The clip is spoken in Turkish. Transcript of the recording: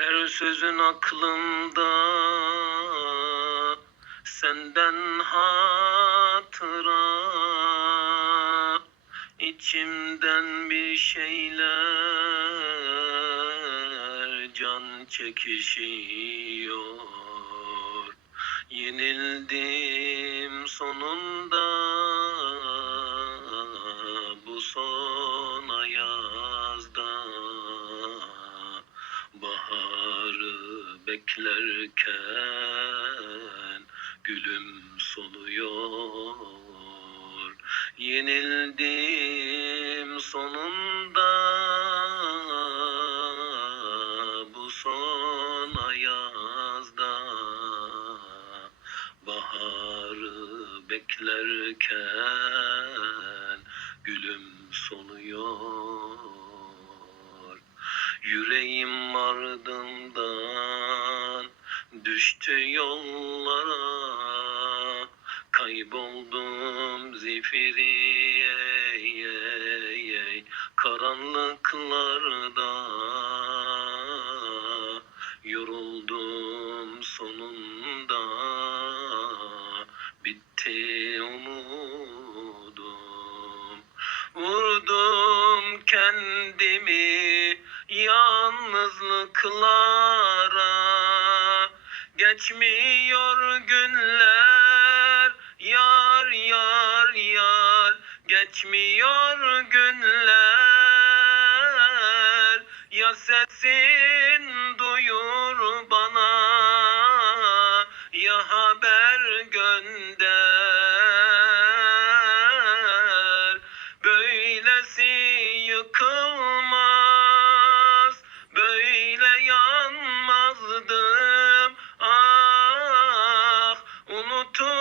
Her sözün aklımda Senden hatıra. İçimden bir şeyler Can çekişiyor. Yenildim beklerken Gülüm soluyor Yenildim sonunda Bu son ayazda. Baharı beklerken Gülüm soluyor Yüreğim ardımdan düştü yollara. Kayboldum zifiri ey, ey, ey, karanlıklarda. Yoruldum sonunda. Bitti umudum. Vurdum kendimi yalnızlıklara Geçmiyor günler yar yar yar. Geçmiyor günler Ya sesin duyur bana Ya haber gönder to